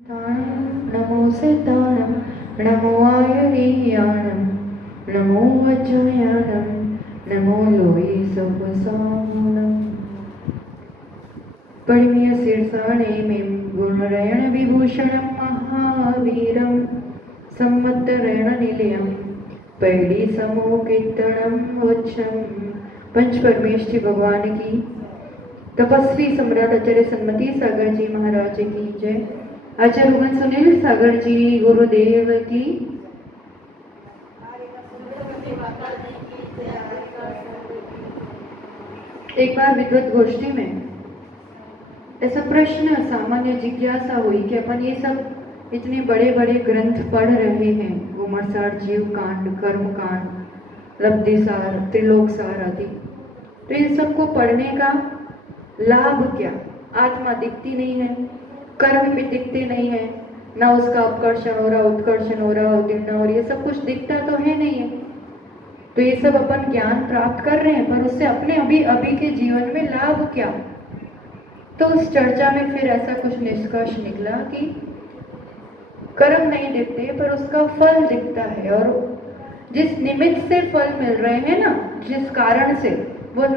नमो सिद्धाणं नमो आयुर्याणं नमो वज्रयाणं नमो लोये सपसामूलं परिमेय शीर्षाणेमिं गुणरयण विभूषणं महावीरं सम्मतरण निलयं पैडी समो कीर्तनम वचम। पंच परमेश्वर भगवान की तपस्वी सम्राट आचार्य सन्मति सागर जी महाराज की जय। आचार्य भगवान सुनील सागर जी गुरुदेव की। एक बार विद्वत गोष्ठी में ऐसा प्रश्न सामान्य जिज्ञासा हुई कि अपन ये सब इतने बड़े बड़े ग्रंथ पढ़ रहे हैं, घुमरसार, जीव कांड, कर्म कांड, लब्धिसार, त्रिलोकसार आदि, तो इन सबको पढ़ने का लाभ क्या? आत्मा दिखती नहीं है, कर्म भी दिखते नहीं है, ना उसका अपकर्षण हो रहा, उत्कर्षण हो रहा, उद्दीपना हो रही है, सब कुछ दिखता तो है नहीं है। तो ये सब अपन ज्ञान प्राप्त कर रहे हैं, पर उससे अपने अभी अभी के जीवन में लाभ क्या? तो उस चर्चा में फिर ऐसा कुछ निष्कर्ष निकला कि कर्म नहीं दिखते पर उसका फल दिखता है, और जिस निमित्त से फल मिल रहे हैं ना, जिस कारण से, वो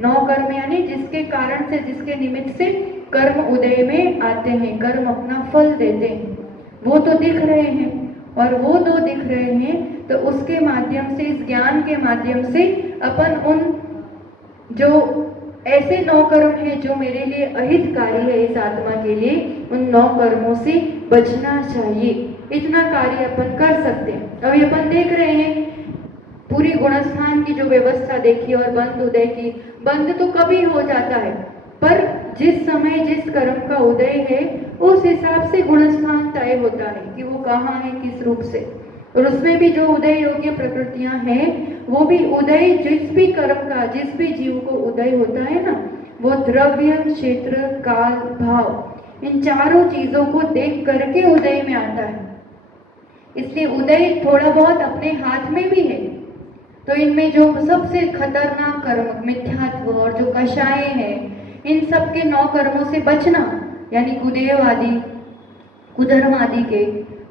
नौ कर्म यानी जिसके कारण से, जिसके निमित्त से कर्म उदय में आते हैं, कर्म अपना फल देते हैं, वो तो दिख रहे हैं। और वो दो दिख रहे हैं तो उसके माध्यम से, इस ज्ञान के माध्यम से अपन उन जो ऐसे 9 कर्म हैं जो मेरे लिए अहितकारी है, इस आत्मा के लिए, उन 9 कर्मों से बचना चाहिए। इतना कार्य अपन कर सकते हैं। अभी अपन देख रहे हैं पूरी गुणस्थान की जो व्यवस्था देखी और बंद उदय की, बंद तो कभी हो जाता है, पर जिस समय जिस कर्म का उदय है उस हिसाब से गुणस्थान तय होता है कि वो कहाँ है, किस रूप से। और उसमें भी जो उदय योग्य प्रकृतियां हैं, वो भी उदय, जिस भी कर्म का, जिस भी जीव को उदय होता है ना, वो द्रव्य, क्षेत्र, काल, भाव, इन चारों चीजों को देख करके उदय में आता है। इसलिए उदय थोड़ा बहुत अपने हाथ में भी है। तो इनमें जो सबसे खतरनाक कर्म मिथ्यात्व और जो कषाय है, इन सब के 9 कर्मों से बचना, यानी कुदेव आदि, कुधर्म आदि के,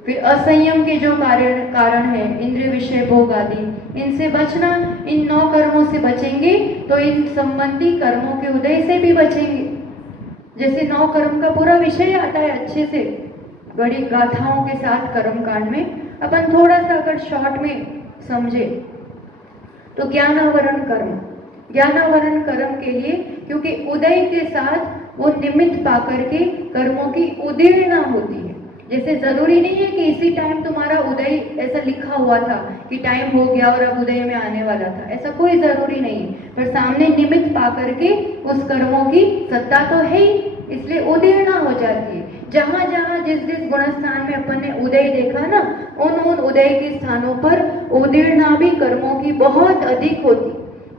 फिर असंयम के जो कारण है, इंद्रिय विषय भोग आदि, इनसे बचना। इन 9 कर्मों से बचेंगे तो इन संबंधी कर्मों के उदय से भी बचेंगे। जैसे 9 कर्म का पूरा विषय आता है अच्छे से, बड़ी गाथाओं के साथ कर्म कांड में, अपन थोड़ा सा अगर शॉर्ट में समझे तो ज्ञानावरण कर्म के लिए, क्योंकि उदय के साथ वो निमित्त पाकर के कर्मों की उदीर्णा होती है। जैसे जरूरी नहीं है कि इसी टाइम तुम्हारा उदय, ऐसा लिखा हुआ था कि टाइम हो गया और अब उदय में आने वाला था, ऐसा कोई जरूरी नहीं है, पर सामने निमित्त पाकर के उस कर्मों की सत्ता तो है ही, इसलिए उदीर्णा हो जाती है। जहां जहां जिस जिस गुणस्थान में अपन ने उदय देखा ना, उन उदय के स्थानों पर उदीर्णा भी कर्मों की बहुत अधिक होती।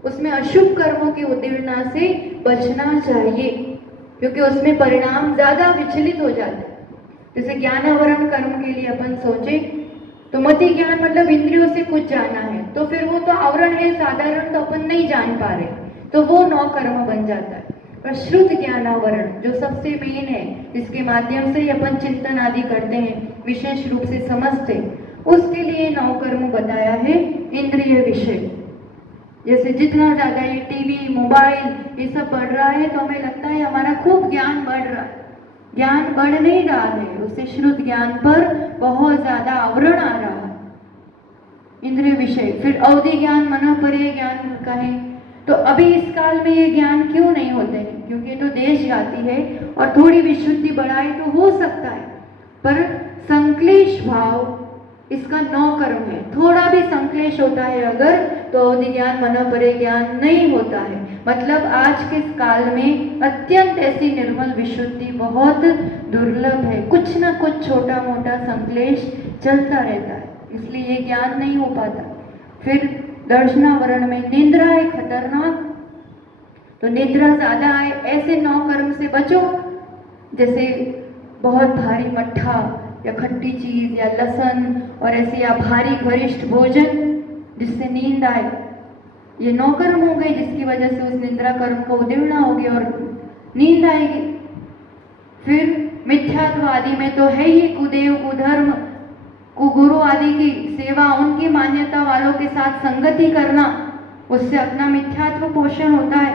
उसमें अशुभ कर्मों की उदीर्णा से बचना चाहिए, क्योंकि उसमें परिणाम ज्यादा विचलित हो जाते हैं। जैसे ज्ञानावरण कर्म के लिए अपन सोचे तो मति ज्ञान मतलब इंद्रियों से कुछ जाना है, तो फिर वो तो आवरण है, साधारण तो अपन नहीं जान पा रहे, तो वो 9 कर्म बन जाता है। पर शुद्ध ज्ञानावरण जो सबसे मेन है, जिसके माध्यम से ही अपन चिंतन आदि करते हैं, विशेष रूप से समझते, उसके लिए 9 कर्म बताया है। इंद्रिय विषय, जैसे जितना ज्यादा ये टीवी, मोबाइल, ये सब बढ़ रहा है तो हमें लगता है हमारा खूब ज्ञान बढ़ रहा है। ज्ञान बढ़ नहीं रहा है, उससे शुद्ध ज्ञान पर बहुत ज्यादा आवरण आ रहा है। इंद्रिय विषय, फिर अवधि ज्ञान, मनोपरय ज्ञान कहें तो अभी इस काल में ये ज्ञान क्यों नहीं होते हैं? क्योंकि तो देश जाती है और थोड़ी विशुद्धि बढ़ाए तो हो सकता है, पर संक्लेश भाव इसका 9 कर्म है। थोड़ा भी संक्लेश होता है अगर, तो अवधि ज्ञान, मनोपरय ज्ञान नहीं होता है। मतलब आज के काल में अत्यंत ऐसी निर्मल विशुद्धि बहुत दुर्लभ है, कुछ ना कुछ छोटा मोटा संक्लेश चलता रहता है, इसलिए ये ज्ञान नहीं हो पाता। फिर दर्शनावरण में निद्रा है खतरनाक, तो निद्रा ज्यादा आए ऐसे 9 कर्म से बचो। जैसे बहुत भारी मट्ठा या खट्टी चीज या लसन और ऐसे या भारी गरिष्ठ भोजन जिससे नींद आए, ये 9 कर्म हो गई, जिसकी वजह से उस निद्रा कर्म को उदीर्णा होगी और नींद आएगी। फिर मिथ्यात्व आदि में तो है ही कुदेव कुधर्म कुगुरु आदि की सेवा, उनकी मान्यता वालों के साथ संगति करना, उससे अपना मिथ्यात्व पोषण होता है।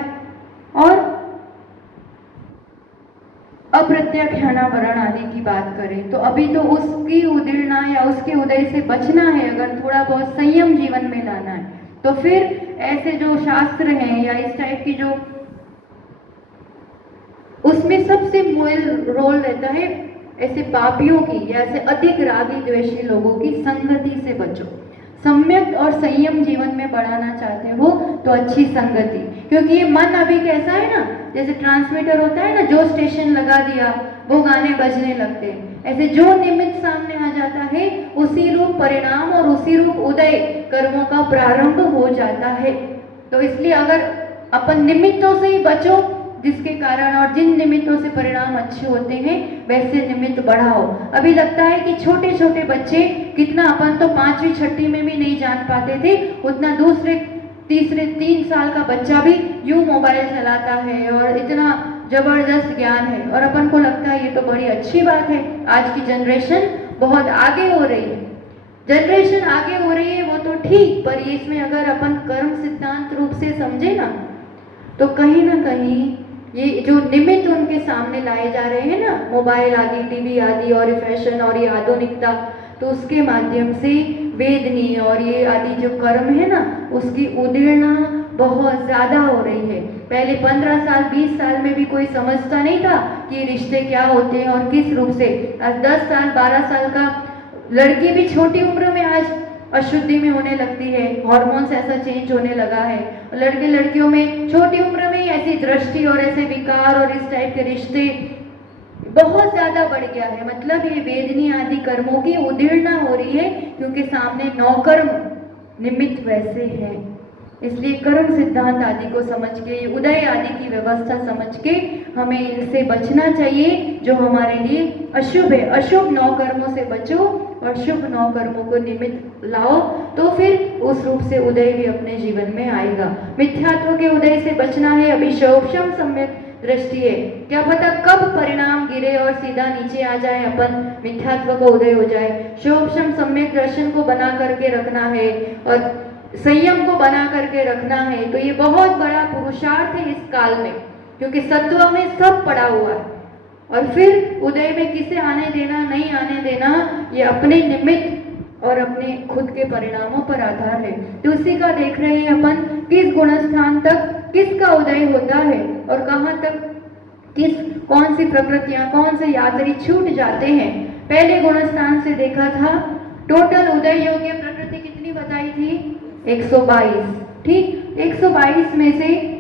और अप्रत्याख्यानावरण आदि की बात करें तो अभी तो उसकी उदीर्णा या उसके उदय से बचना है, अगर थोड़ा बहुत संयम जीवन में लाना है तो फिर ऐसे जो शास्त्र हैं या इस टाइप की जो, उसमें सबसे मूल रोल रहता है ऐसे पापियों की या ऐसे अधिक रागी द्वेषी लोगों की संगति से बचो। सम्यक और संयम जीवन में बढ़ाना चाहते हो तो अच्छी संगति, क्योंकि ये मन अभी कैसा है ना, जैसे ट्रांसमीटर होता है ना, जो स्टेशन लगा दिया वो गाने बजने लगते हैं। ऐसे जो निमित्त सामने आ जाता है उसी रूप परिणाम और उसी रूप उदय कर्मों का प्रारंभ हो जाता है। तो इसलिए अगर अपन निमित्तों से ही बचो, जिसके कारण और जिन निमित्तों से परिणाम अच्छे होते हैं वैसे निमित्त बढ़ाओ। अभी लगता है कि छोटे छोटे बच्चे कितना, अपन तो 5वीं 6वीं में भी नहीं जान पाते थे, उतना दूसरे तीसरे 3 साल का बच्चा भी यूं मोबाइल चलाता है और इतना जबरदस्त ज्ञान है, और अपन को लगता है ये तो बड़ी अच्छी बात है। आज की जनरेशन बहुत आगे हो रही है, जनरेशन आगे हो रही है वो तो ठीक, पर इसमें अगर अपन कर्म सिद्धांत रूप से समझे ना तो कहीं ना कहीं ये जो निमित्त उनके सामने लाए जा रहे हैं ना, मोबाइल आदि, टीवी आदि और फैशन और ये आधुनिकता, तो उसके माध्यम से वेदनी और ये आदि जो कर्म है ना उसकी उदीर्णा बहुत ज़्यादा हो रही है। पहले 15 साल 20 साल में भी कोई समझता नहीं था कि रिश्ते क्या होते हैं और किस रूप से। आज 10 साल 12 साल का लड़की भी छोटी उम्र में आज अशुद्धि में होने लगती है, हार्मोन्स ऐसा चेंज होने लगा है। लड़के लड़कियों में छोटी उम्र में ही ऐसी दृष्टि और ऐसे विकार और इस टाइप के रिश्ते बहुत ज्यादा बढ़ गया है। मतलब ये वेदनी आदि कर्मों की उदीर्णा हो रही है, क्योंकि सामने 9 कर्म निमित्त वैसे हैं। इसलिए कर्म सिद्धांत आदि को समझ के, उदय आदि की व्यवस्था समझ के हमें इनसे बचना चाहिए जो हमारे लिए अशुभ है। अशुभ 9 कर्मों से बचो और शुभ 9 कर्मों को निमित्त लाओ, तो फिर उस रूप से उदय भी अपने जीवन में आएगा। मिथ्यात्व के उदय से बचना है। अभी शोभशम सम्यक दृष्टि है, क्या पता कब परिणाम गिरे और सीधा नीचे आ जाए, अपन मिथ्यात्व को उदय हो जाए। शोभशम सम्यक दर्शन को बना करके रखना है और संयम को बना करके रखना है। तो ये बहुत बड़ा पुरुषार्थ है इस काल में, क्योंकि सत्व में सब पड़ा हुआ है। और फिर उदय में किसे आने देना नहीं आने देना ये अपने निमित्त और अपने खुद के परिणामों पर आधार है। तो उसी का देख रहे हैं अपन, किस गुणस्थान तक किसका उदय होता है और कहाँ तक कौन सी प्रकृतियां, कौन से यात्री छूट जाते हैं। पहले गुणस्थान से देखा था, टोटल उदय योग्य प्रकृति कितनी बताई थी? 122। ठीक, 122 में से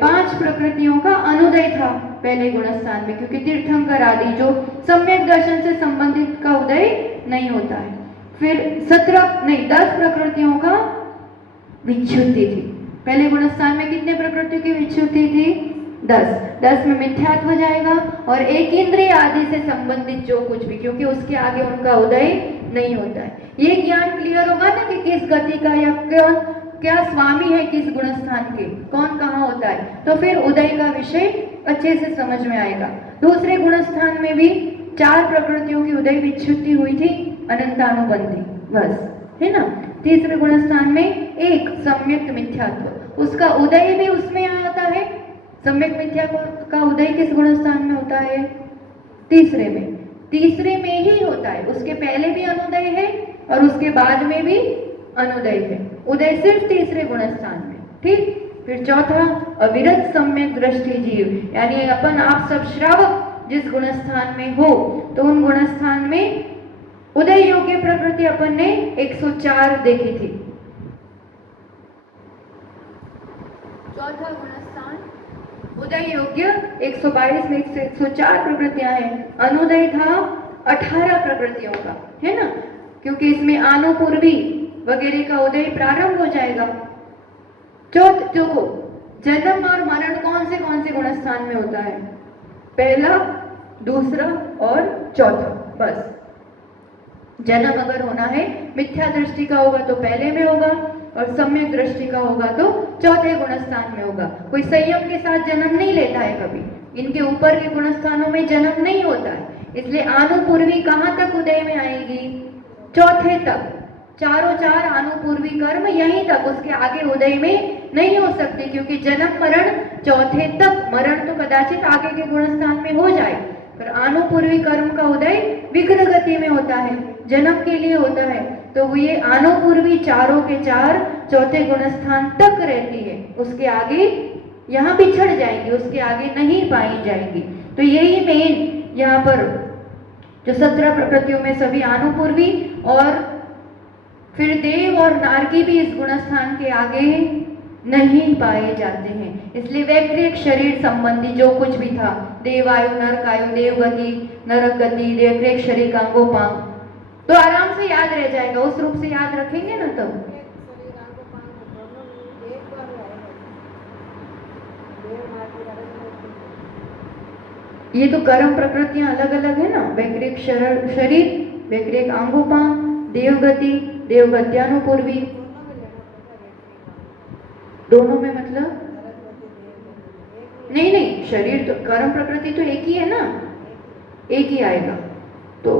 5 प्रकृतियों का अनुदय था पहले गुणस्थान में, क्योंकि तीर्थंकर आदि जो सम्यक दर्शन से संबंधित का उदय नहीं होता है। फिर 10 प्रकृतियों का विच्छुद्धि थी। पहले गुणस्थान में कितने प्रकृतियों की विच्छुद्धि थी? 10 में मिथ्यात्व जाएगा और एक इंद्रिय आदि से संबंधित जो कुछ भी, क्योंकि उसके आगे उनका उदय नहीं होता है। ये ज्ञान क्लियर होगा ना कि किस गति का या क्या स्वामी है किस गुणस्थान के, कौन कहाँ होता है, तो फिर उदय का विषय अच्छे से समझ में आएगा। दूसरे गुणस्थान में भी 4 प्रकृतियों की उदय विच्छुद्धि हुई थी, अनंतानुबंधी, बस, है ना। तीसरे गुणस्थान में एक सम्यक मिथ्यात्व, उसका उदय भी उसमें आता है। सम्यक मिथ्या का उदय किस गुणस्थान में होता है? तीसरे में ही होता है। उसके पहले भी अनुदय है और उसके बाद में भी अनुदय है। उदय सिर्फ तीसरे गुणस्थान में। ठीक, फिर चौथा अविरत सम्यक दृष्टि जीव, यानी अपन आप सब श्रावक जिस गुणस्थान में हो, तो उन गुणस्थान में उदय योग्य प्रकृति अपन ने 104 देखी थी। चौथा गुणस्थान उदय योग्य 122 में 104 प्रकृतियां हैं। अनुदय था 18 प्रकृतियों का, है ना, क्योंकि इसमें आनुपूर्वी वगैरह का उदय प्रारंभ हो जाएगा। जन्म और मरण कौन से गुणस्थान में होता है? पहला, दूसरा और चौथा, बस। जन्म अगर होना है मिथ्या दृष्टि का होगा तो पहले में होगा, और सम्यक दृष्टि का होगा तो चौथे गुणस्थान में होगा। कोई संयम के साथ जन्म नहीं लेता है कभी, इनके ऊपर के गुणस्थानों में जन्म नहीं होता है, इसलिए आनुपूर्वी कहाँ तक उदय में आएगी? चौथे तक। चारों चार आनुपूर्वी कर्म यहीं तक, उसके आगे उदय में नहीं हो सकते, क्योंकि जन्म मरण चौथे तक। मरण तो कदाचित आगे के गुणस्थान में हो जाए, पर आनुपूर्वी कर्म का उदय विघ्न गति में होता है, जन्म के लिए होता है। तो वो ये आनुपूर्वी चारों के चार चौथे गुणस्थान तक रहती है, उसके आगे यहाँ बिछड़ जाएंगी, उसके आगे नहीं पाई जाएंगी। तो यही मेन यहाँ पर जो 17 प्रकृतियों में सभी आनुपूर्वी और फिर देव और नारकी भी इस गुणस्थान के आगे नहीं पाए जाते हैं। इसलिए वैक्रिक शरीर संबंधी जो कुछ भी था, देवायु, नरकायु, देवगति, नरक गति, वैक्रिक शरीर कांगोपांग, तो आराम से याद रह जाएगा, उस रूप से याद रखेंगे ना तो। ये तो कर्म प्रकृतियां अलग अलग है ना, वैक्रिक शरीर, वैक्रिक आंगोपांग, देवगति, देवगत्यानुपूर्वी, दोनों में मतलब नहीं नहीं, शरीर तो कर्म प्रकृति तो एक ही है ना, एक ही आएगा। तो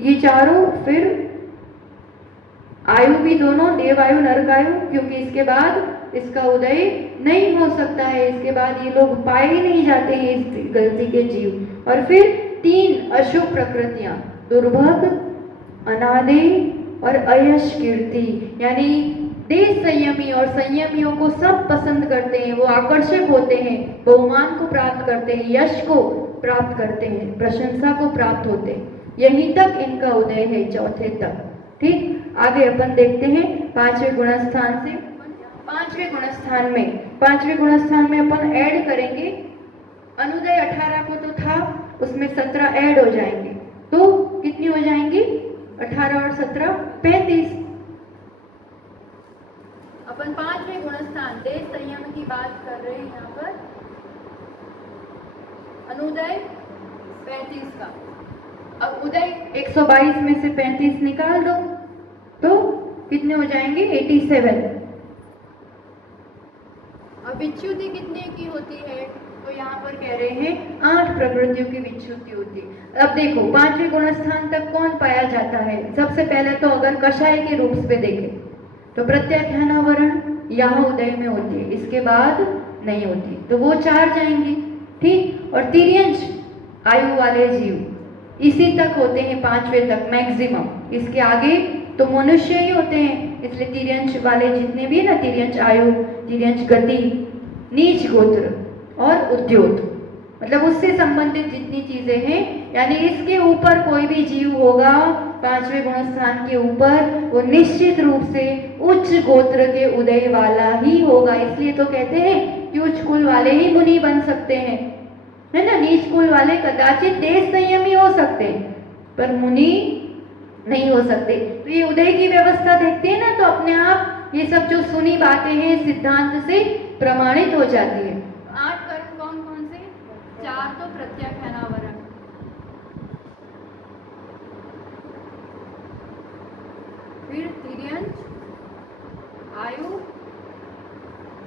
ये चारों, फिर आयु भी दोनों, देवायु नरकायु, क्योंकि इसके बाद इसका उदय नहीं हो सकता है, इसके बाद ये लोग पाए ही नहीं जाते हैं इस गलती के जीव। और फिर 3 अशुभ प्रकृतियां, दुर्भग, अनादि और अयश कीर्ति, यानी देश संयमी और संयमियों को सब पसंद करते हैं, वो आकर्षक होते हैं, बहुमान को प्राप्त करते हैं, यश को प्राप्त करते हैं, प्रशंसा को प्राप्त होते हैं, यहीं तक इनका उदय है, चौथे तक। ठीक, आगे अपन देखते हैं 5वें गुणस्थान से। 5वें गुणस्थान में अपन ऐड करेंगे, अनुदय 18 को तो था, उसमें 17 ऐड हो जाएंगे, तो कितनी हो जाएंगी? 18 और 17 35। अपन 5वें गुणस्थान देश संयम की बात कर रहे हैं यहाँ पर, अनुदय 35 का। अब उदय 122 में से 35 निकाल दो, तो कितने हो जाएंगे? 87। अब विच्युति कितने की होती है? तो यहाँ पर कह रहे हैं 8 प्रकृतियों की विच्युति होती है। अब देखो 5वें गुणस्थान तक कौन पाया जाता है? सबसे पहले तो अगर कषाय के रूप में देखें तो प्रत्याख्यानावरण यहाँ उदय में होती है, इसके बाद नहीं होती, तो वो 4 जाएंगी। ठीक, और तिर्यंश आयु वाले जीव इसी तक होते हैं, 5वें तक मैक्सिमम, इसके आगे तो मनुष्य ही होते हैं, इसलिए तिर्यंश वाले जितने भी है ना, तिर्यंश आयु, तिर्यंश गति, नीच गोत्र और उद्योत, मतलब उससे संबंधित जितनी चीजें हैं, यानी इसके ऊपर कोई भी जीव होगा 5वें गुणस्थान के ऊपर, वो निश्चित रूप से उच्च गोत्र के उदय वाला ही होगा। इसलिए तो कहते हैं कि उच्च कुल वाले ही मुनि बन सकते हैं, है ना। नीच कुल वाले कदाचित देश संयमी हो सकते, पर मुनि नहीं हो सकते। तो ये उदय की व्यवस्था देखते हैं ना, तो अपने आप ये सब जो सुनी बातें हैं सिद्धांत से प्रमाणित हो जाती है। 8 कर्म कौन कौन से? 4 तो प्रत्याख्यानावरण, फिर तिर्यंश आयु,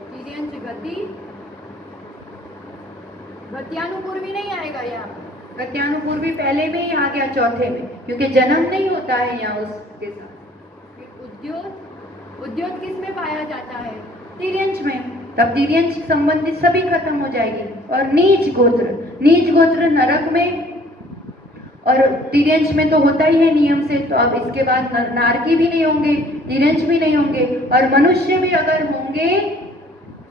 तिर्यंश गति, गत्यानुपूर्वी नहीं आएगा यहाँ, गत्यानुपूर्वी पहले में ही आ गया चौथे में, क्योंकि जन्म नहीं होता है यहाँ उसके साथ। फिर उद्योत, उद्योत किस में पाया जाता है? तिर्यंश में, तब तिर्यंश संबंधित सभी खत्म हो जाएगी। और नीच गोत्र, नीच गोत्र नरक में, और तिर्यंश में तो होता ही है नियम से, तो अब इसके बाद नारकी भी नहीं होंगे, तिर्यंश भी नहीं होंगे, और मनुष्य भी अगर होंगे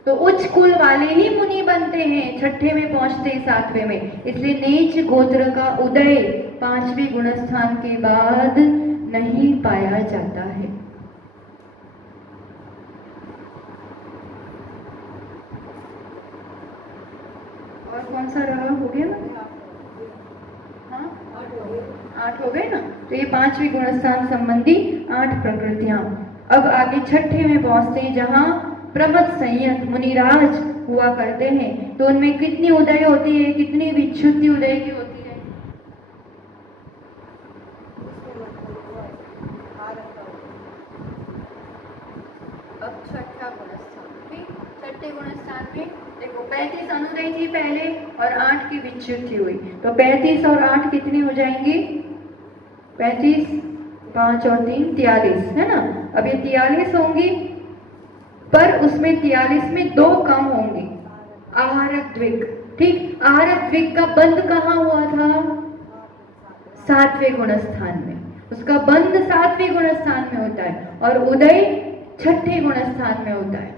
तो उच्च कुल वाले ही मुनि बनते हैं, 6ठे में पहुंचते हैं 7वें में। इसलिए नीच गोत्र का उदय 5वें गुणस्थान के बाद नहीं पाया जाता है। और कौन सा रहा? हो गया ना? हाँ, 8 हो गए ना। तो ये 5वें गुणस्थान संबंधी 8 प्रकृतियां। अब आगे 6ठे में पहुंचते हैं, जहां प्रमथ संयत मुनिराज हुआ करते हैं। तो उनमें कितनी उदय होती है, कितनी विच्युति उदय की होती है? अब 6ठा गुणस्थान, ठीक, 6ठे गुणस्थान में देखो 35 अनुदय थी पहले और 8 की विच्युति हुई, तो 35 और 8 कितनी हो जाएंगी? 35, 5 और 3 43, है ना। अब ये 43 होंगी, पर उसमें 43 में 2 कम होंगी, आहारक द्विक। ठीक, आहारक द्विक का बंध कहाँ हुआ था? 7वें गुणस्थान में। उसका बंध 7वें गुणस्थान में होता है और उदय 6ठे गुणस्थान में होता है।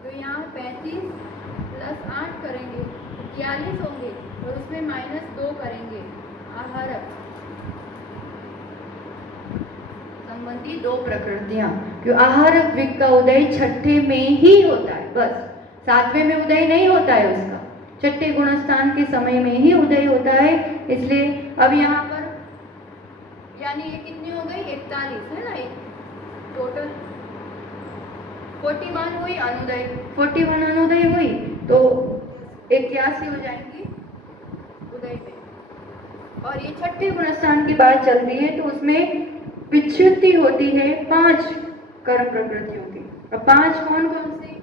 तो यहाँ 35 प्लस 8 करेंगे 43 होंगे और उसमें -2 करेंगे, आहारक संबंधी 2 प्रकृतियां। क्यों? आहारक द्विक का उदय 6ठे में ही होता है, बस 7वें में उदय नहीं होता है उसका, 6ठे गुणस्थान के समय में ही उदय होता है। इसलिए अब यहाँ पर यानी ये कितनी हो गई? 41, है ना। टोटल 41 हुई अनुदय, 41 अनुदय हुई, तो 81 हो जाएंगी उदय में। और ये 6ठे गुणस्थान की बात चल रही है, तो उसमें विच्युति होती है 5 कर्म प्रकृतियों की। अब 5 कौन कौन से?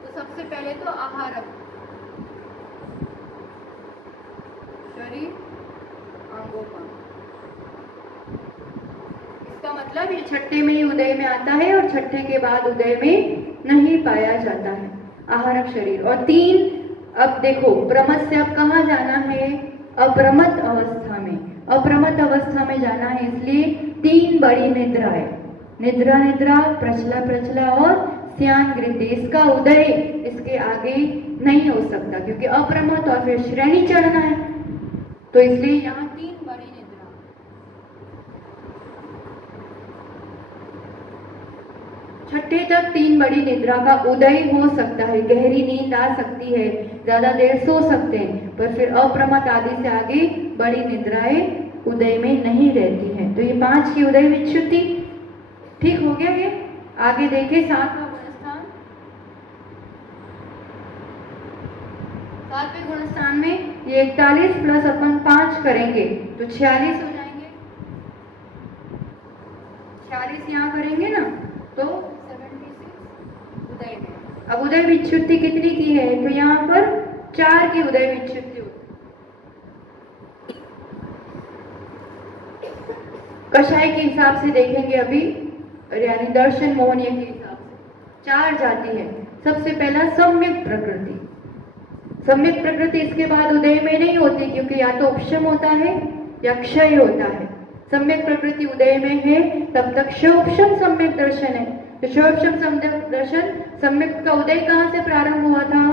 तो सबसे पहले तो आहारक, शरीर, अंगों, इसका मतलब ये 6ठे में ही उदय में आता है और 6ठे के बाद उदय में नहीं पाया जाता है, आहारक शरीर। और 3, अब देखो प्रमथ से अब कहाँ जाना है? अप्रमथ अवस्था में, अप्रमथ अवस्था में जाना है, इसलिए 3 बड़ी निद्राएं, निद्रा निद्रा, प्रचला प्रचला और स्यान गृद्धि, इसका उदय इसके आगे नहीं हो सकता क्योंकि अप्रमथ और फिर श्रेणी चढ़ना है, तो इसलिए यहाँ 3 बड़ी निद्रा। 6ठे तक 3 बड़ी निद्रा का उदय हो सकता है, गहरी नींद आ सकती है, ज्यादा देर सो सकते हैं, पर फिर अप्रमथ आदि से आगे बड़ी निद्राएं उदय में नहीं रहती हैं। तो ये 5 की उदय विच्युति ठीक हो गया। ये आगे देखे 7वां गुणस्थान, 7वें गुणस्थान में ये 41 प्लस अपन 5 करेंगे तो 46 हो जाएंगे, 46 यहाँ करेंगे ना तो 76 उदय में। अब उदय विच्युति कितनी की है? तो यहाँ पर 4 की उदय विच्युति होती है। कषाय के हिसाब से देखेंगे अभी, यानी दर्शन मोहनीय के हिसाब से 4 जाती है। सबसे पहला सम्यक प्रकृति, सम्यक प्रकृति इसके बाद उदय में नहीं होती क्योंकि या तो उपशम होता है या क्षय होता है। सम्यक प्रकृति उदय में है तब तक क्षोपशम सम्यक दर्शन है। तो क्षोपशम सम्यक दर्शन, सम्यक का उदय कहाँ से प्रारंभ हुआ था?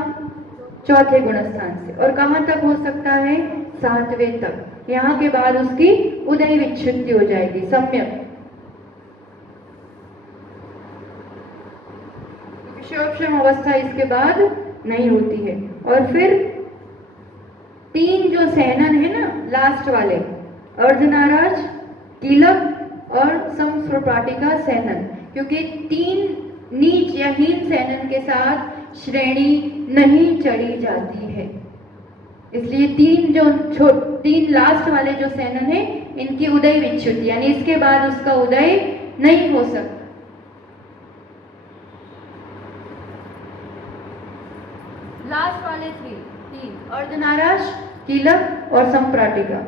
4थे गुणस्थान से, और कहाँ तक हो सकता है? 7वें तक। यहाँ के बाद उसकी उदय विच्युति हो जाएगी सम्यक, क्षोपशम अवस्था इसके बाद नहीं होती है। और फिर 3 जो सैनन है ना लास्ट वाले, अर्धनाराज, कीलक और समस्वपाटिका सैनन, क्योंकि 3 नीच या हीन सैनन के साथ श्रेणी नहीं चढ़ी जाती है, इसलिए 3 लास्ट वाले जो सैनन है इनकी उदय विच्युति, यानी इसके बाद उसका उदय नहीं हो सकता। लास्ट वाले 3 अर्धनाराज, कीलक और समप्राटिका,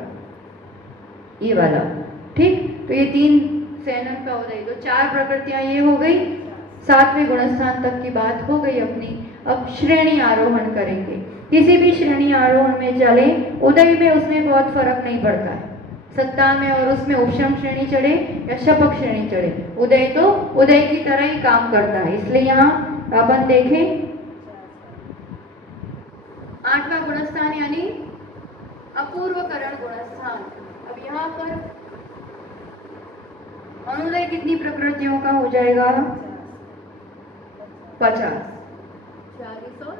ये वाला ठीक। तो ये 3 सैनन का उदय, तो 4 प्रकृतियां ये हो गई। 7वें गुणस्थान तक की बात हो गई अपनी। अब श्रेणी आरोहण करेंगे। किसी भी श्रेणी आरोहण में चले, उदय में उसमें बहुत फर्क नहीं पड़ता है, सत्ता में और उसमें उपशम श्रेणी चढ़े या शपक श्रेणी चढ़े, उदय तो उदय की तरह ही काम करता है। इसलिए यहाँ अपन देखें 8वां गुणस्थान यानी अपूर्वकरण गुणस्थान। अब यहाँ पर अनुदय कितनी प्रकृतियों का हो जाएगा? 50, 40 और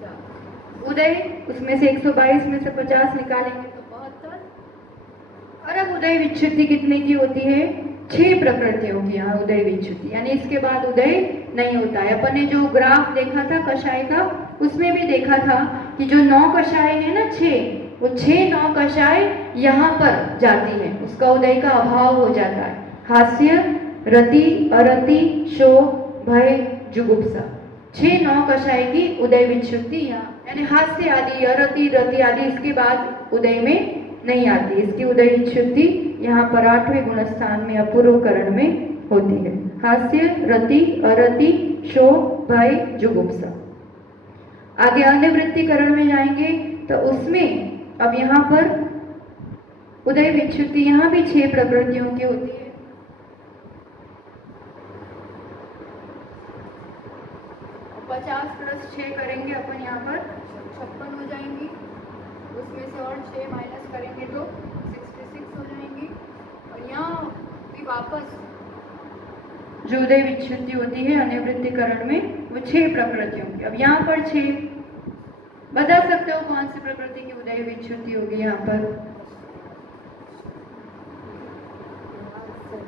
4। उदय उसमें से 122 में से 50 निकालेंगे तो 72। और अब उदय विच्युति कितने की होती है? 6 प्रकृतियों की यहाँ उदय विच्युति, यानी इसके बाद उदय नहीं होता है। अपन ने जो ग्राफ देखा था कषाय का, उसमें भी देखा था कि जो 9 कषाय है ना, 6, वो 9 कषाय यहाँ पर जाती है, उसका उदय का अभाव हो जाता है। हास्य, रति, अरति, शोक, भय, जुगुप्सा, 6 9 कषाय की उदय विच्छुत्ति यहाँ, यानी हास्य आदि अरति रति आदि इसके बाद उदय में नहीं आती। इसकी उदय विच्छुत्ति यहाँ पर 8वें गुणस्थान में अपूर्व करण में होती है। हास्य, रति, अरति, शोक, भय, जुगुप्सा। आगे अनिवृत्तिकरण में जाएंगे तो उसमें अब यहाँ पर उदय विच्छुत्ति यहाँ भी 6 प्रकृतियों की होती है। और 50 + 6 करेंगे अपन, यहाँ पर 56 हो जाएंगी। उसमें से और 6 माइनस करेंगे तो 66 हो जाएंगी। और यहाँ भी वापस जो उदय विच्छुत्ति होती है अनिवृत्तिकरण में, वो 6 प्रकृतियों की। अब यहाँ पर 6 बता सकते हो कौन सी प्रकृति की उदय विच्छुत्ति होगी यहाँ पर?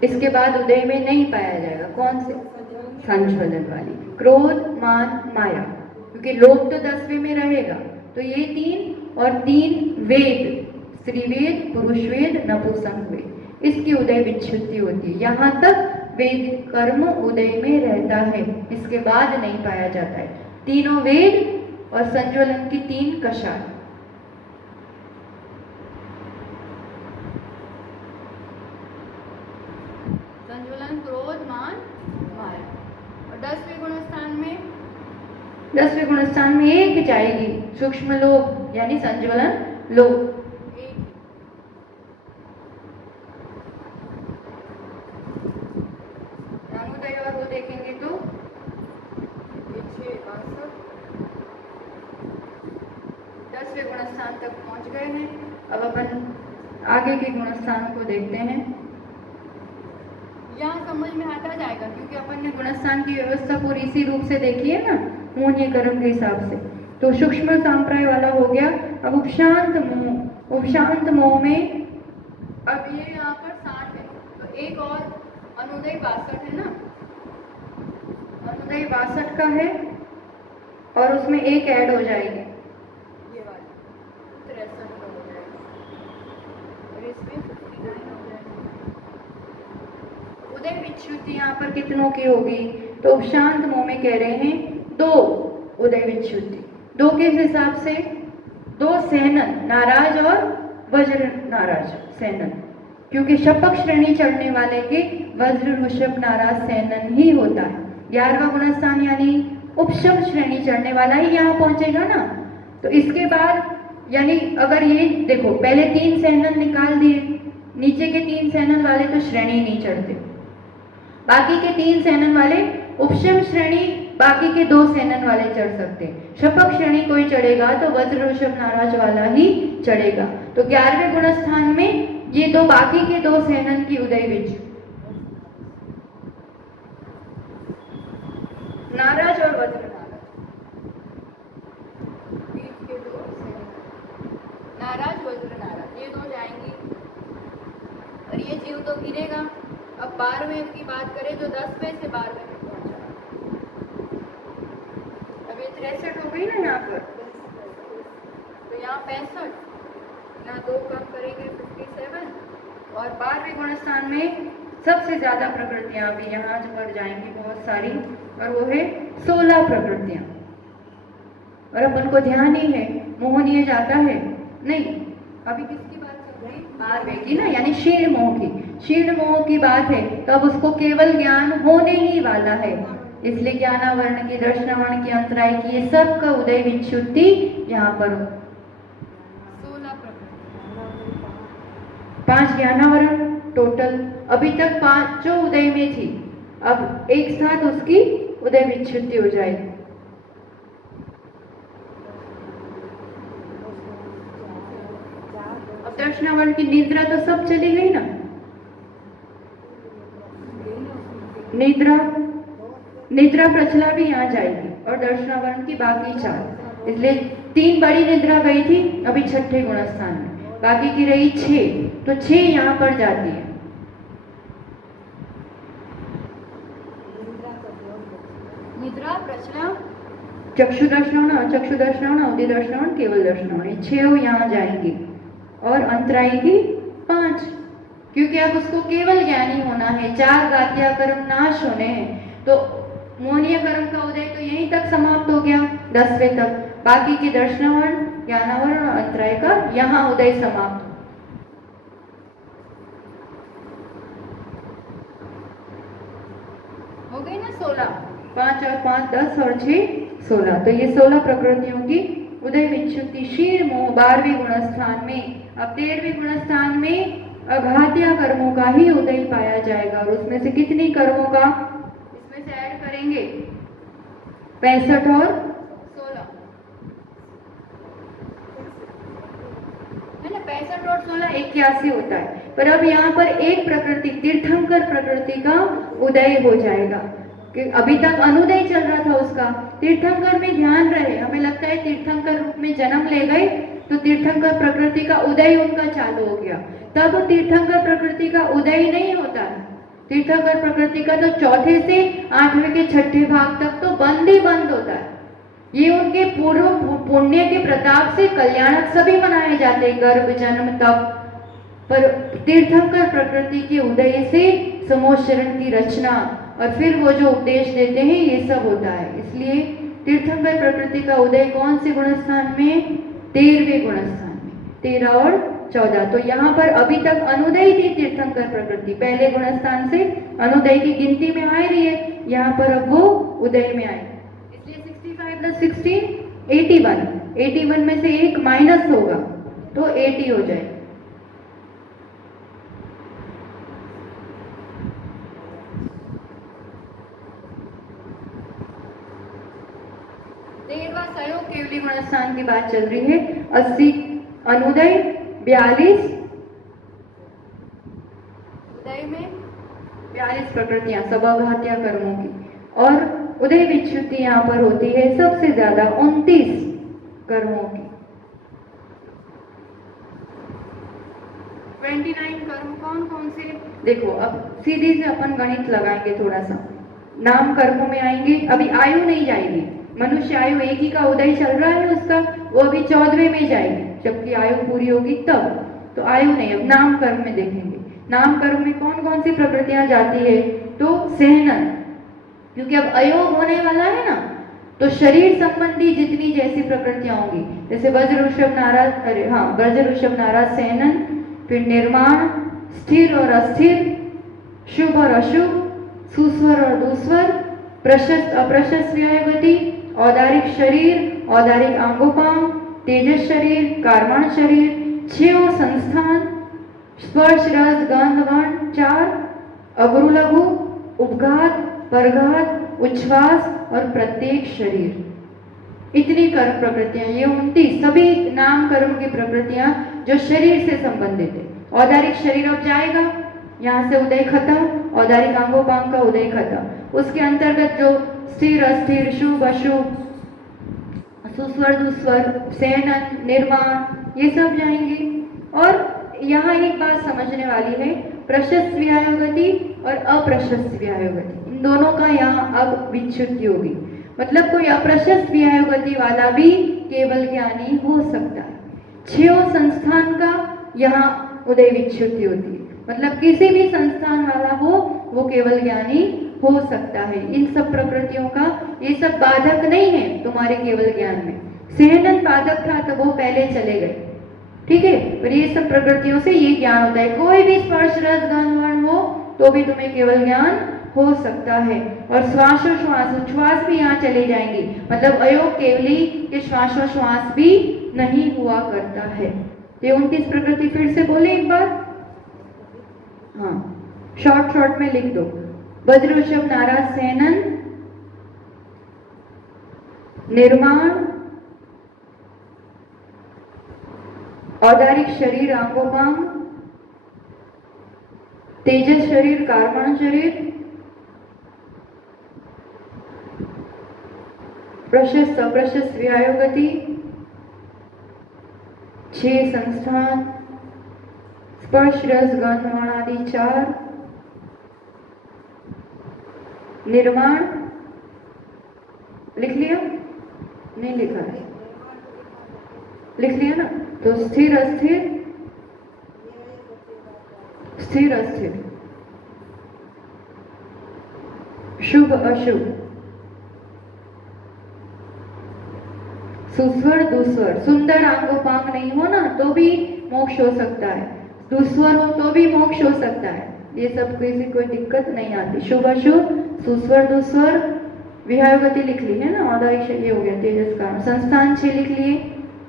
इसके बाद उदय में नहीं पाया जाएगा, कौन से? संज्वलन वाली, क्रोध, मान, माया। क्योंकि लोभ तो 10वें में रहेगा, तो ये 3 और 3 वेद, स्त्रीवेद, पुरुषवेद, नपुंसकवेद, इसकी उदय विच्छुत्ति होती है। यहाँ तक वेद कर्म उदय में रहता है, इसके बाद नहीं पाया जाता है। तीनों वेद और संज्वलन की 3 कषाय। संज्वलन, क्रोध, मान, माया। और 10वें गुणस्थान में, 10वें गुणस्थान में एक जाएगी, सूक्ष्म लोभ यानी संज्वलन लोभ। ज्ञानोदय और वो देखेंगे तो 10वें गुणस्थान तक पहुंच गए हैं। अब अपन आगे के गुणस्थानों को देखते हैं। यहाँ समझ में आता जाएगा क्योंकि अपन ने गुणस्थान की व्यवस्था पूरी इसी रूप से देखी है ना, मूल्यकरण के हिसाब से। तो सूक्ष्म सांप्राय वाला हो गया। अब उपशांत मोह, उपशांत मोह में अब ये यहाँ पर 60 है, तो एक और अनुदय 62 है ना, अनुदय 62 का है और उसमें एक ऐड हो जाएगी, ये वाली 63 का हो जाएगा और इसमें 59 हो जाएगा। उदय विच्छुत्ति यहाँ पर कितनों की होगी? तो उपशांत मोह में कह रहे हैं 2 उदय विच्छुत्ति। 2 किस हिसाब से? 2 सेनन, नाराज और वज्र नाराज सेनन, क्योंकि शपक श्रेणी चढ़ने वाले के वज्र ऋषभ नाराज सेनन ही होता है। 11वां गुणस्थान यानी उपशम श्रेणी चढ़ने वाला ही यहाँ पहुंचेगा ना। तो इसके बाद यानी अगर ये देखो, पहले 3 सेनन निकाल दिए, नीचे के 3 सेनन वाले तो श्रेणी नहीं चढ़ते, बाकी के 3 सेनन वाले उपशम श्रेणी, बाकी के 2 सेनन वाले चढ़ सकते। शपक श्रेणी कोई चढ़ेगा तो वज्र ऋषभ नाराज वाला ही चढ़ेगा। तो 11वें गुणस्थान में ये 2 बाकी के 2 सेनन की उदय विच्छुत्ति, नाराज और वज्र नाराज, बीच के 2 सेनन, नाराज वज्र नाराज, ये 2 जाएंगी और ये जीव तो गिरेगा। अब 12वें की बात करें तो 10वें से 12वें में पहुंचा। अब ये 63 हो गई ना यहाँ पर, तो यहाँ 65, यहाँ 2 कम करेंगे 57। और 12वें गुणस्थान में सबसे ज्यादा प्रकृतियां भी यहाँ पर जाएंगी, बहुत सारी, और वो है 16 प्रकृतियां। और अपन को ध्यान ही है, मोहनीय जाता है नहीं, अभी किसकी बात चल रही? 12वें की ना, यानी क्षीण मोह की। क्षीण मोह की बात है, तो अब उसको केवल ज्ञान होने ही वाला है, इसलिए ज्ञानावरण की, दर्शनावरण की, अंतराय की, ये सब का उदय विच्छुत्ति यहाँ पर 16 प्रकृति, 5 ज्ञानावरण टोटल। अभी तक 5 जो उदय में थी, अब एक साथ उसकी उदय विच्छुत्ति हो जाएगी। अब दर्शनावरण की निद्रा तो सब चली गई ना, निद्रा, निद्रा प्रचला भी यहाँ जाएगी और दर्शनावरण की बाकी 4, इसलिए 3 बड़ी निद्रा गई थी अभी 6ठे गुणस्थान में, बाकी की रही 6, तो 6 यहाँ पर जाती है। निद्रा, प्रचला, चक्षु दर्शनावरण, अचक्षु दर्शनावरण, अवधि दर्शनावरण, केवल दर्शनावरण, 6 यहाँ जाएंगी और अंतरायी की 5, क्योंकि अब उसको केवल ज्ञानी होना है, 4 गात्या कर्म नाश होने हैं। तो मोहनीय कर्म का उदय तो यहीं तक समाप्त हो गया 10वें तक। बाकी के दर्शनावर्ण, ज्ञानावर्ण और अंतराय का यहाँ उदय समाप्त। हो गई ना 16, 5 और 5 10 और 6 16। तो ये 16 प्रकृतियों की उदय विच्छुक्ति शीर मोह 12वें गुणस्थान में। अब 13वें गुणस्थान में अघात्य कर्मों का ही उदय पाया जाएगा। और उसमें से कितनी कर्मों का इसमें से ऐड करेंगे? 65 और 16 है ना। 65 और 16 81 होता है। पर अब यहाँ पर एक प्रकृति तीर्थंकर प्रकृति का उदय हो जाएगा कि अभी तक अनुदय चल रहा था उसका। तीर्थंकर में ध्यान रहे, हमें लगता है तीर्थंकर रूप में जन्म ले गए तो तीर्थंकर प्रकृति का उदय उनका चालू हो गया। तब तीर्थंकर प्रकृति का उदय नहीं होता है। तीर्थंकर प्रकृति का तो चौथे से 8वें के 6ठे भाग तक तो बंद ही बंद होता है। ये उनके पूर्व पुण्य के प्रताप से कल्याणक सभी मनाए जाते हैं, गर्भ जन्म तप। पर तीर्थंकर प्रकृति के उदय से समोशरण की रचना और फिर वो जो उपदेश देते हैं ये सब होता है। इसलिए तीर्थंकर प्रकृति का उदय कौन से गुणस्थान में? 13वें गुणस्थान में, 13 और 14। तो यहाँ पर अभी तक अनुदय थी तीर्थंकर प्रकृति, पहले गुणस्थान से अनुदय की गिनती में आ रही है, यहाँ पर अब वो उदय में आए। इसलिए 65 + 16 81, 81 में से एक माइनस होगा तो 80 हो जाए। सहयोग केवली गुणस्थान की बात चल रही है। 80 अनुदय, 42 उदय में 42 प्रकृतियां सबघात्या कर्मों की। और उदय विच्छुद्धि यहाँ पर होती है सबसे ज्यादा 29 कर्मों की। 29 कर्म कौन कौन से? देखो अब सीधे से अपन गणित लगाएंगे, थोड़ा सा नाम कर्मों में आएंगे। अभी आयु नहीं जाएगी, मनुष्य आयु एक ही का उदय चल रहा है उसका, वो अभी 14वें में जाएगी जबकि आयु पूरी होगी तब। तो आयु नहीं, अब नाम कर्म में देखेंगे। नाम कर्म में कौन कौन सी प्रकृतियां जाती है? तो सहनन, क्योंकि अब अयोग होने वाला है ना, तो शरीर संबंधी जितनी जैसी प्रकृतियां होंगी, जैसे वज्र ऋषभ नाराज, अरे हाँ वज्र ऋषभ नाराज सहनन, फिर निर्माण, स्थिर और अस्थिर, शुभ और अशुभ, सुस्वर और दुस्वर, प्रशस्त अप्रशस्त व्यायगति, औदारिक शरीर, औदारिक आंगोपांग, तेजस शरीर, कार्मण शरीर, 6 संस्थान, स्पर्श रस गंध वर्ण 4, अगुरु लघु, उपघात, परघात, उच्छ्वास और प्रत्येक शरीर। इतनी कर्म प्रकृतियां, ये 29 सभी नाम कर्म की प्रकृतियां जो शरीर से संबंधित है। औदारिक शरीर अब जाएगा, यहाँ से उदय खत्म, औदारिक आंगोपांग का उदय खत्म। उसके अंतर्गत जो स्थिर अस्थिर, शुभ अशुभ, सुस्वर दुस्वर, सहनन, निर्माण, ये सब जाएंगे। और यहाँ एक बात समझने वाली है, प्रशस्त व्यायोगति और अप्रशस्त व्यायोगति, इन दोनों का यहाँ अब विच्छुद्धि होगी। मतलब कोई अप्रशस्त व्यायोगति वाला भी केवल ज्ञानी हो सकता है। 6 संस्थान का यहाँ उदय विच्छुद्धि होती है, मतलब किसी भी संस्थान वाला हो वो केवल ज्ञानी हो सकता है। इन सब प्रकृतियों का ये सब बाधक नहीं है तुम्हारे केवल ज्ञान में। सहनन बाधक था तो वो पहले चले गए, ठीक है, पर ये सब प्रकृतियों से ये ज्ञान होता है। कोई भी स्पर्श रस गंध वर्ण हो तो भी तुम्हें केवल ज्ञान हो सकता है। और श्वासोश्वास उच्छ्वास भी यहाँ चले जाएंगे, मतलब अयोग केवली के श्वासोश्वास भी नहीं हुआ करता है। ये 29 प्रकृति फिर से बोले एक बार, हाँ शॉर्ट में लिख दो। वज्र ऋषभ नाराज सहनन, निर्माण, औदारिक शरीर आंगोपांग, तेजस शरीर कार्मण शरीर, प्रशस्त अप्रशस्त व्यायोगति, 6 संस्थान, स्पर्श रस गंध वर्ण आदि 4, निर्माण लिख लिया? नहीं लिखा है, लिख लिया ना? तो स्थिर अस्थिर, स्थिर अस्थिर, शुभ अशुभ, सुस्वर दुस्वर, सुंदर आंगोपांग नहीं हो ना तो भी मोक्ष हो सकता है, दुस्वर हो तो भी मोक्ष हो सकता है, ये सब किसी कोई दिक्कत नहीं आती। शुभ अशुभ, सुस्वर दुस्वर, विहायुगति लिख ली है ना, औदारिक ये हो गया तेजस कारण। संस्थान 6 लिख लिए,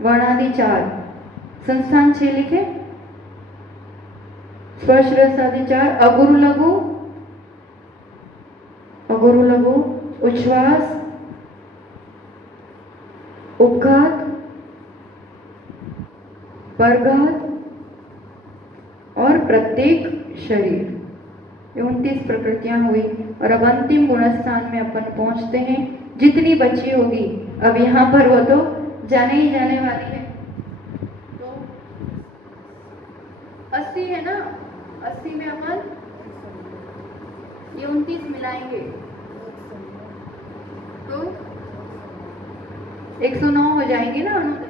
वर्णादि 4, संस्थान 6 लिखे, स्पर्श रस आदि 4, अगुरु लघु, अगुरु लघु, उच्छ्वास, उपघात, परघात और प्रत्येक शरीर, 29 प्रकृतियां हुई। और अब अंतिम गुणस्थान में अपन पहुंचते हैं। जितनी बची होगी अब यहाँ पर वो तो जाने ही जाने वाली है। तो 80 है ना, 80 में अपन ये 29 मिलाएंगे तो 109 हो जाएंगे ना अनुदय।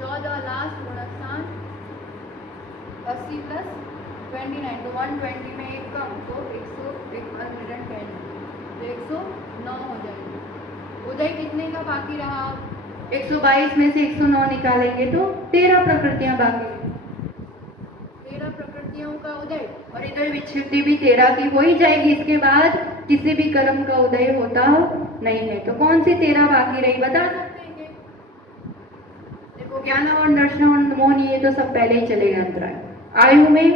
14 लास्ट गुणस्थान, 80 प्लस 29 तो 120 में एक कम तो 110 तो 109 हो जाएंगे। उदय कितने का बाकी रहा? 122 में से 109 निकालेंगे तो 13 प्रकृतियां बाकी, 13 प्रकृतियों का उदय, और इधर विच्छित्ति भी 13 की हो ही जाएगी। इसके बाद किसी भी कर्म का उदय होता नहीं है। तो कौन सी 13 बाकी रही बता सकते हैं? देखो ज्ञान और दर्शन और मोहन ये तो सब पहले ही चले गए अंतराय। आयु में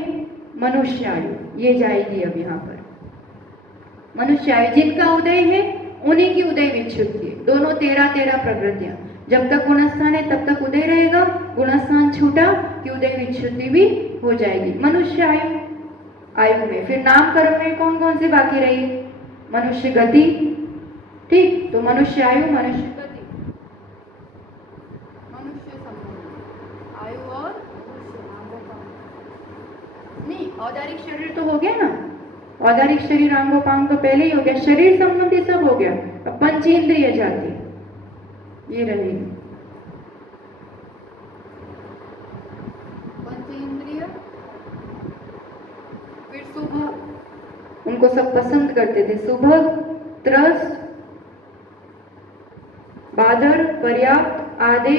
मनुष्य आयु ये जाएगी अब यहाँ पर। मनुष्य आयु जिनका उदय है उन्हीं की उदय विच्छित्ति है। दोनों 13 प्रकृतियां, जब तक गुणस्थान है तब तक उदय रहेगा, गुणस्थान छूटा कि उदय विच्छित्ति भी हो जाएगी। मनुष्य आयु, आयु में फिर नामकरण में कौन कौन से बाकी रही? मनुष्य गति, ठीक, तो मनुष्य आयु, मनुष्य गति, मनुष्य संबंध, आयु और नहीं, औदारिक शरीर तो हो गया ना, औदारिक शरीर अंगोपांग तो पहले ही हो गया, शरीर संबंधी सब हो गया। अब पंचेंद्रिय जाती ये रहेगी, पंचेंद्रिय। फिर सुभग, उनको सब पसंद करते थे, सुभग, त्रस, बादर, पर्याप्त, आदि,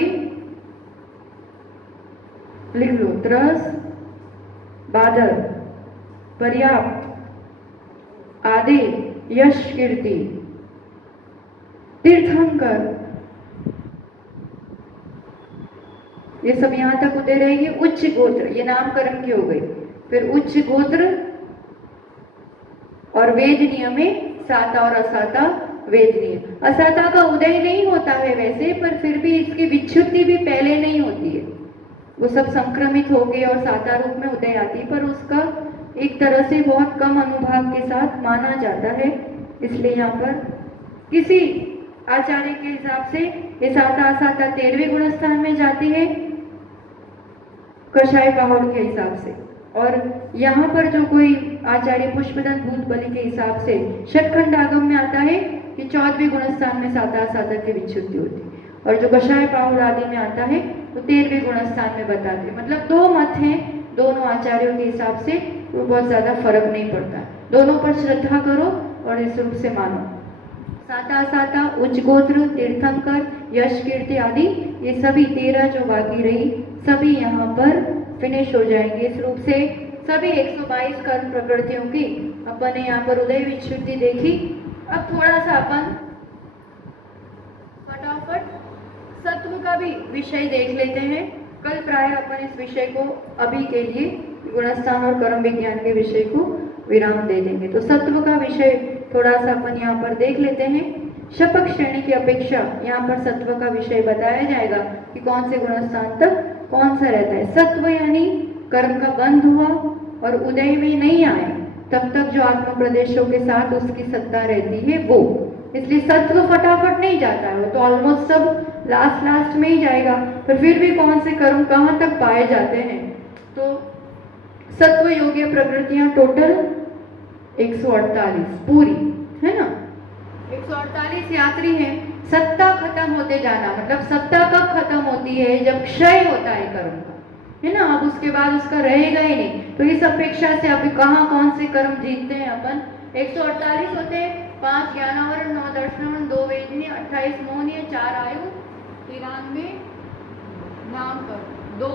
लिख लो, त्रस, बादर, पर्याप्त, आदि, यश, कीर्ति, तीर्थंकर, ये सब यहां तक उदय रहेगी। उच्च गोत्र, ये नामकरण की हो गई। फिर उच्च गोत्र और वेदनीय में साता और असाता वेदनीय। असाता का उदय नहीं होता है वैसे, पर फिर भी इसकी विच्छुत्ति भी पहले नहीं होती है, वो सब संक्रमित हो गए और साता रूप में उदय आती है, पर उसका एक तरह से बहुत कम अनुभाग के साथ माना जाता है। इसलिए यहाँ पर किसी आचार्य के हिसाब से ये साता असाता 13वें गुणस्थान में जाती है, कषाय पहाड़ के हिसाब से, और यहाँ पर जो कोई आचार्य पुष्पदंत भूत बलि के हिसाब से शतखंड आगम में आता है कि 14वें गुणस्थान में साता असाता की विच्छुत्ति होती है, और जो कषाय पहाड़ आदि में आता है वो 13वें गुणस्थान में बताते हैं। मतलब दो मत हैं दोनों आचार्यों के हिसाब से, वो बहुत ज्यादा फर्क नहीं पड़ता, दोनों पर श्रद्धा करो और इस रूप से मानो। साता साता, उच्च गोत्र, तीर्थंकर, यश, कीर्ति आदि ये सभी 13 जो बाकी रही सभी यहाँ पर फिनिश हो जाएंगे। इस रूप से सभी 122 कर्म प्रकृतियों की अपन ने यहाँ पर उदय विच्छुत्ति देखी। अब थोड़ा सा अपन फटाफट सत्व का भी विषय देख लेते हैं। कल प्राय अपन इस विषय को अभी के लिए गुणस्थान और कर्म विज्ञान के विषय को विराम दे देंगे। तो सत्व का विषय थोड़ा सा अपन यहाँ पर देख लेते हैं। शपक श्रेणी की अपेक्षा यहाँ पर सत्व का विषय बताया जाएगा कि कौन से गुणस्थान तक कौन सा रहता है। सत्व यानी कर्म का बंध हुआ और उदय में नहीं आए तब तक जो आत्म प्रदेशों के साथ उसकी सत्ता रहती है वो, इसलिए सत्व फटाफट नहीं जाता है, वो तो ऑलमोस्ट सब लास्ट में ही जाएगा। पर फिर भी कौन से कर्म कहाँ तक पाए जाते हैं, तो सत्व योग्य प्रकृतियां टोटल 148 पूरी है ना, 148 यात्री हैं। सत्ता खत्म होते जाना, मतलब सत्ता कब खत्म होती है? जब क्षय होता है कर्म का। है ना, अब उसके बाद उसका रहेगा ही नहीं। तो इस अपेक्षा से अभी कहाँ कौन से कर्म जीतते हैं अपन, 148 होते हैं, 5 ज्ञानावरण, 9 दर्शनावरण, 2 वेदनीय, 28 मोहनीय, 4 आयु, 93 नाम पर, 2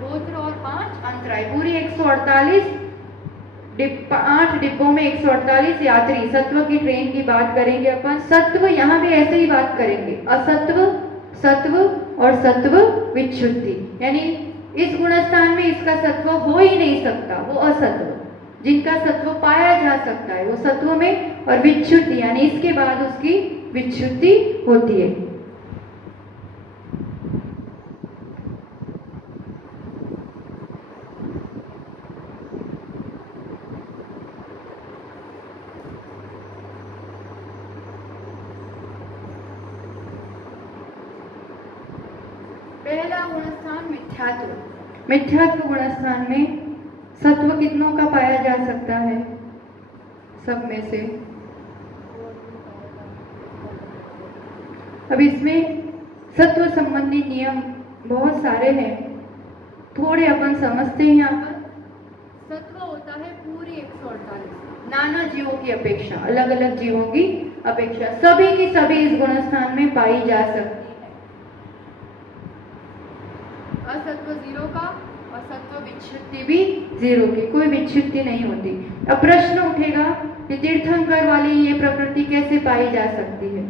गोत्र और 5 अंतराय, पूरी 148 8 डिब्बों में 148 यात्री सत्व की ट्रेन की बात करेंगे अपन। सत्व यहाँ भी ऐसे ही बात करेंगे, असत्व, सत्व और सत्व विच्छुद्धि, यानी इस गुणस्थान में इसका सत्व हो ही नहीं सकता, वो असत्व। जिनका सत्व पाया जा सकता है वो सत्व में, और विच्छुद्धि यानी इसके बाद उसकी विच्छुद्धि होती है। पहला गुणस्थान मिथ्यात्व। मिथ्यात्व गुणस्थान में सत्व कितनों का पाया जा सकता है, सब में से? अब इसमें सत्व संबंधी नियम बहुत सारे हैं, थोड़े अपन समझते हैं। यहाँ पर सत्व होता है पूरी 148 नाना जीवों की अपेक्षा, अलग अलग जीवों की अपेक्षा सभी की सभी इस गुणस्थान में पाई जा सकती है। असत्व 0 का, असत्व विच्छुद्धि भी 0 की, कोई विच्छुद्धि नहीं होती। अब प्रश्न उठेगा कि तीर्थंकर वाली ये प्रकृति कैसे पाई जा सकती है?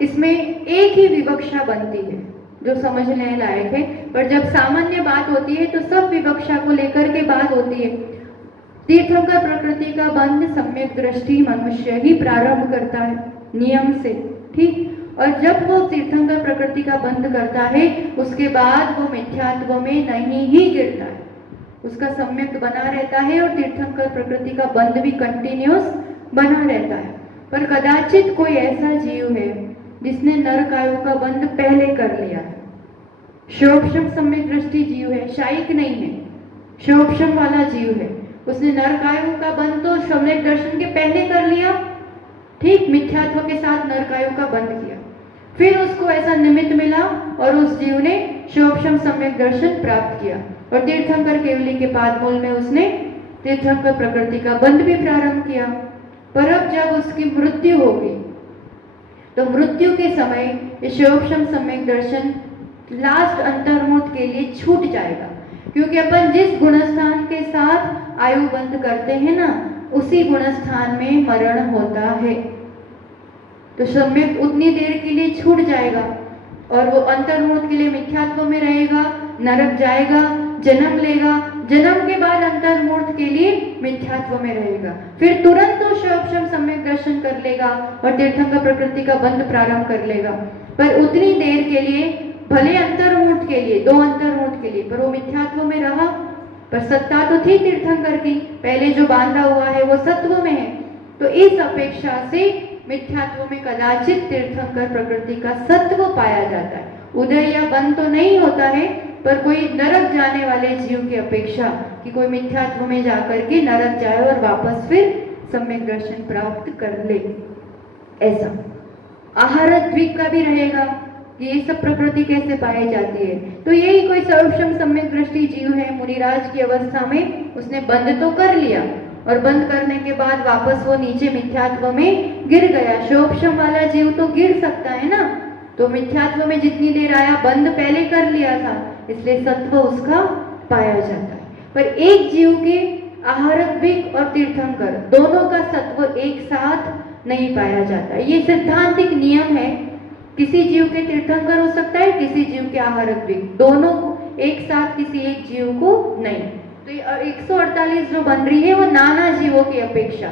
इसमें एक ही विवक्षा बनती है जो समझने लायक है, पर जब सामान्य बात होती है तो सब विवक्षा को लेकर के बात होती है। तीर्थंकर प्रकृति का बंध सम्यक दृष्टि मनुष्य ही प्रारंभ करता है नियम से, ठीक। और जब वो तीर्थंकर प्रकृति का बंध करता है उसके बाद वो मिथ्यात्व में नहीं ही गिरता है, उसका सम्यक बना रहता है और तीर्थंकर प्रकृति का बंध भी कंटिन्यूस बना रहता है। पर कदाचित कोई ऐसा जीव है जिसने नरकायों का बंध पहले कर लिया है, शोभशम सम्यक दृष्टि जीव है, शायिक नहीं है, शोभशम वाला जीव है, उसने नरकायों का बंध तो सम्यक दर्शन के पहले कर लिया, ठीक, मिथ्यात्व के साथ नरकायों का बंध किया, फिर उसको ऐसा निमित्त मिला और उस जीव ने शोभशम सम्यक दर्शन प्राप्त किया और तीर्थंकर केवली के पादमूल में उसने तीर्थंकर प्रकृति का बंध भी प्रारंभ किया। पर अब जब उसकी मृत्यु होगी तो मृत्यु के समय ये शोभशम सम्यक दर्शन लास्ट अंतर्मुहूर्त के लिए छूट जाएगा, क्योंकि अपन जिस गुणस्थान के साथ आयु बंद करते हैं ना, उसी गुणस्थान में मरण होता है। तो सम्यक उतनी देर के लिए छूट जाएगा और वो अंतर्मुहूर्त के लिए मिथ्यात्व में रहेगा, नरक जाएगा, जन्म लेगा, जन्म के बाद अंतर्मुहूर्त के लिए मिथ्यात्व में रहेगा, फिर तुरंत तो शोभशम सम्यक दर्शन कर लेगा और तीर्थंकर प्रकृति का बंध प्रारंभ कर लेगा। पर उतनी देर के लिए, भले अंतर्मुहूर्त के लिए, 2 अंतर्मुहूर्त के लिए, पर वो मिथ्यात्व में रहा, पर सत्ता तो थी तीर्थंकर की, पहले जो बांधा हुआ है वो सत्व में है। तो इस अपेक्षा से मिथ्यात्व में कदाचित तीर्थंकर प्रकृति का सत्व पाया जाता है। उदय या बंध तो नहीं होता है, पर कोई नरक जाने वाले जीव की अपेक्षा कि कोई मिथ्यात्व में जाकर के नरक जाए और वापस फिर सम्यक दर्शन प्राप्त कर ले, ऐसा। आहार द्वीप का भी रहेगा कि ये सब प्रकृति कैसे पाई जाती है। तो यही कोई शोभशम सम्यक दृष्टि जीव है, मुनिराज की अवस्था में उसने बंद तो कर लिया और बंद करने के बाद वापस वो नीचे मिथ्यात्व में गिर गया। शोभशम वाला जीव तो गिर सकता है ना, तो मिथ्यात्व में जितनी देर आया, बंद पहले कर लिया था, इसलिए सत्व उसका पाया जाता है। पर एक जीव के आहारद्विक और तीर्थंकर दोनों का सत्व एक साथ नहीं पाया जाता। ये सिद्धांतिक नियम है, किसी जीव के तीर्थंकर हो सकता है, किसी जीव के आहारद्विक, दोनों एक साथ किसी एक जीव को नहीं। तो ये 148 जो बन रही है वो नाना जीवों की अपेक्षा,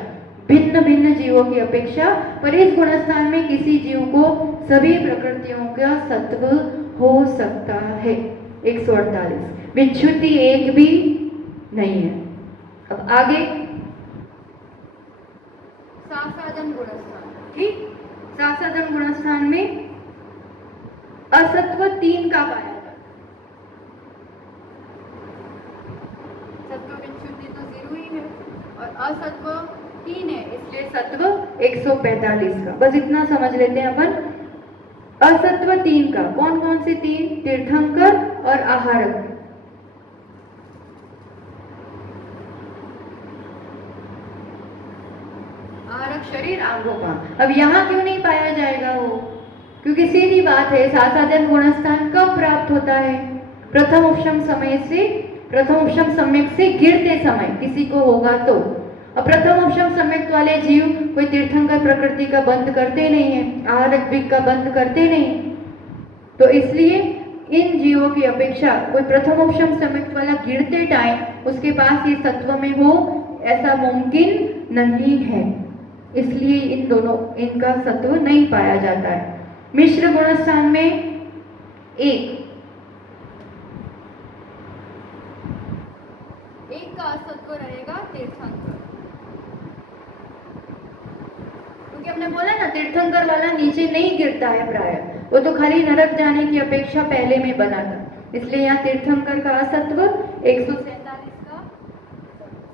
भिन्न भिन्न जीवों की अपेक्षा, पर इस गुणस्थान में किसी जीव को सभी प्रकृतियों का सत्व हो सकता है। 148 विच्छुद्धि एक भी नहीं है। अब आगे सासादन गुणस्थान, ठीक। सासादन गुणस्थान में असत्व 3 का पाया जाता है। सत्व विच्छुद्धि तो 0 ही है और असत्व 3 है, इसलिए सत्व 145 का। बस इतना समझ लेते हैं अपन। असत्व तीन का, कौन कौन से तीन? तीर्थंकर और आहारक। आहारक शरीर अंगों का। अब यहाँ क्यों नहीं पाया जाएगा वो? क्योंकि सीधी बात है, सासाजन गुणस्थान कब प्राप्त होता है? प्रथम उपशम समय से, प्रथम उपशम सम्यक से गिरते समय किसी को होगा तो। अब प्रथम उपशम सम्यक वाले जीव कोई तीर्थंकर प्रकृति का बंद करते नहीं है, आहारक विग का बंद करते नहीं, तो इसलिए इन जीवों की अपेक्षा कोई प्रथम उपशम सम्यक वाला गिरते टाइम उसके पास ये सत्व में हो, ऐसा मुमकिन नहीं है। इसलिए इन दोनों, इनका सत्व नहीं पाया जाता है। मिश्र गुणस्थान में एक का असत्व रहेगा तीर्थंकर, क्योंकि हमने बोला ना तीर्थंकर वाला नीचे नहीं गिरता है प्राय, वो तो खाली नरक जाने की अपेक्षा पहले में बना था, इसलिए यहाँ तीर्थंकर का असत्व 147 का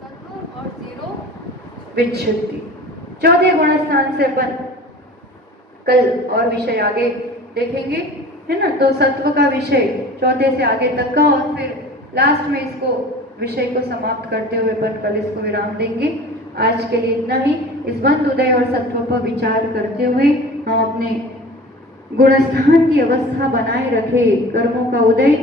सत्व और 0 विच्छुद्धि। चौथे गुणस्थान से अपन कल और विषय आगे देखेंगे, है ना। तो सत्व का विषय चौथे से आगे तक का, और फिर लास्ट में इसको विषय को समाप्त करते हुए अपन कल इसको विराम देंगे। आज के लिए इतना ही। इस बंद उदय और सत्व पर विचार करते हुए हम अपने गुणस्थान की अवस्था बनाए रखे। कर्मों का उदय,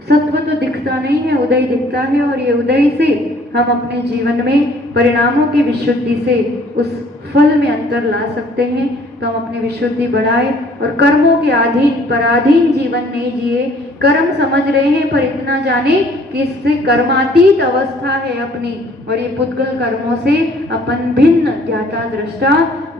सत्व तो दिखता नहीं है, उदय दिखता है, और ये उदय से हम अपने जीवन में परिणामों की विशुद्धि से उस फल में अंतर ला सकते हैं। तो हम अपनी विशुद्धि बढ़ाए और कर्मों के अधीन पराधीन जीवन नहीं जिए। कर्म समझ रहे हैं पर इतना जाने कि इससे कर्मातीत अवस्था है अपनी, और ये पुद्गल कर्मों से अपन भिन्न ज्ञाता दृष्टा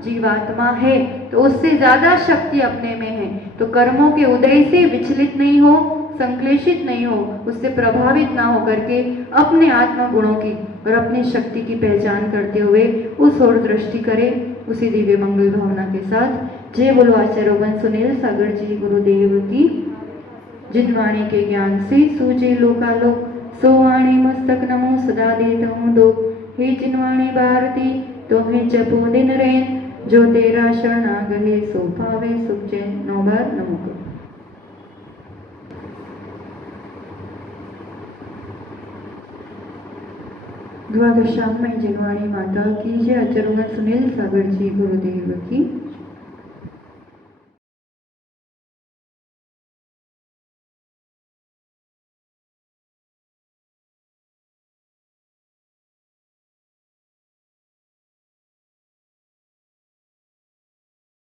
जीवात्मा है, तो उससे ज्यादा शक्ति अपने में है। तो कर्मों के उदय से विचलित नहीं हो, संक्लेशित नहीं हो, उससे प्रभावित ना हो करके अपने आत्मा गुणों की और अपनी शक्ति की पहचान करते हुए उस ओर दृष्टि करें, उसी दिव्य मंगल भावना के साथ। जय बोलो आचार्य सुनील सागर जी गुरुदेव की। जिनवाणी के ज्ञान से सूझे लोकालोक, सोवाणी मस्तक नमो सदा देता हूँ दो। हे जिनवाणी भारती तो हे जपो दिन रैन, जो तेरा शरणागले सो पावे सुख चैन। 9 बार नमो करो। द्वादशाम में जिनवाणी माता की जय। आचार्य सुनील सागर जी गुरुदेव की।